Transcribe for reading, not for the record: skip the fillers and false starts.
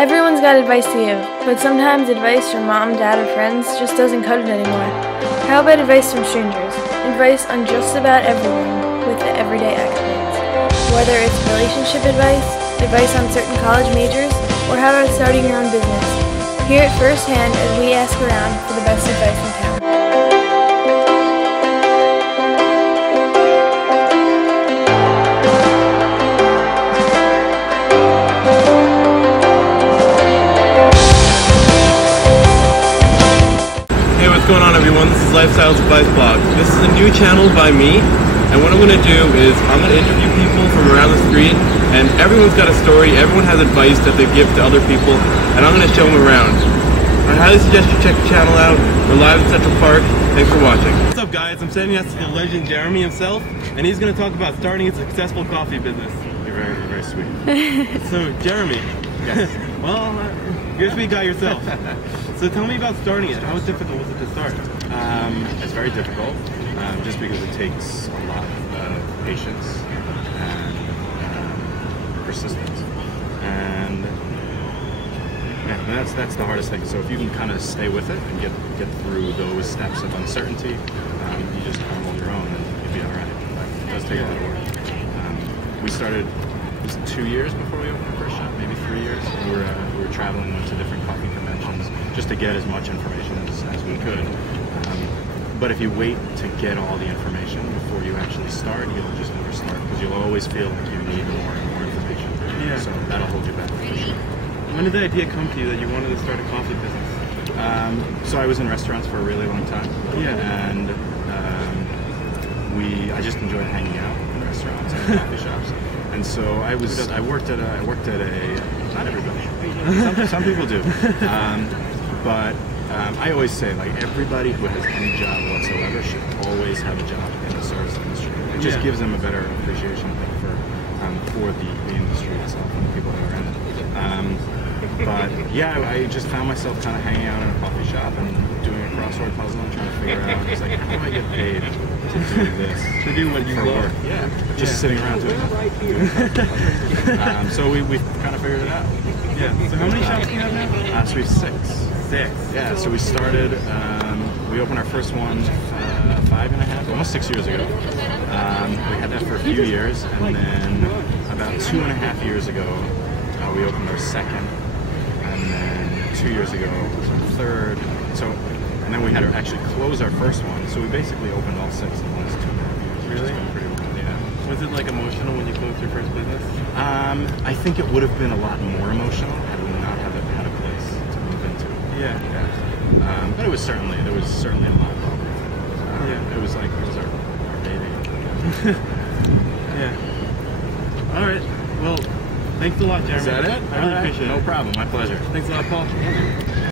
Everyone's got advice to give, but sometimes advice from mom, dad, or friends just doesn't cut it anymore. How about advice from strangers? Advice on just about everything with the everyday experts. Whether it's relationship advice on certain college majors, or how about starting your own business. Hear it firsthand as we ask around for the best advice in town. What's going on, everyone? This is Lifestyles Advice Blog. This is a new channel by me, and what I'm going to do is I'm going to interview people from around the street, and everyone's got a story, everyone has advice that they give to other people, and I'm going to show them around. I highly suggest you check the channel out. We're live in Central Park. Thanks for watching. What's up, guys? I'm sitting next to the legend Jeremy himself, and he's going to talk about starting a successful coffee business. You're very sweet. So, Jeremy, Yes. well, you're a sweet guy yourself. So tell me about starting it. How difficult was it to start? It's very difficult, just because it takes a lot of patience and persistence, and yeah, that's the hardest thing. So if you can kind of stay with it and get through those steps of uncertainty, you just kind of hold your own and you'll be all right. But it does take a lot of work. We started. It was 2 years before we opened our first shop, maybe 3 years. We were traveling, went to different coffee conventions just to get as much information as we could. But if you wait to get all the information before you actually start, you'll just never start because you'll always feel like you need more and more information. Yeah. So that'll hold you back for sure. When did the idea come to you that you wanted to start a coffee business? So I was in restaurants for a really long time. Yeah. And I just enjoyed hanging out in restaurants and coffee shops. And so I worked at a not everybody. Some people do. But I always say, like, everybody who has any job whatsoever should always have a job in the service industry. It just gives them a better appreciation, I think, for the industry itself and the people that are in it. But yeah, I just found myself kind of hanging out in a coffee shop and doing a crossword puzzle and trying to figure out, it's like, how do I get paid to do this? To do what you for love. work? Yeah, just sitting around doing nothing. So we kind of figured it out. Yeah. So how many shops do you have now? So we have 6. 6. Yeah, so we started, we opened our first one 5.5, almost 6 years ago. We had that for a few years, and then about 2.5 years ago, we opened our second, and then 2 years ago was our third. So, and then we had to actually close our first one, so we basically opened all 6 in the last 2.5 years. Really? Which has been pretty well, yeah. Was it like emotional when you closed your first business? I think it would have been a lot more emotional had we not had a place to move into. Yeah. But there was certainly a lot of love. Yeah. It was our baby. Yeah. All right. Well, thanks a lot, Jeremy. Is that it? I really appreciate it. No problem. My pleasure. Thanks a lot, Paul.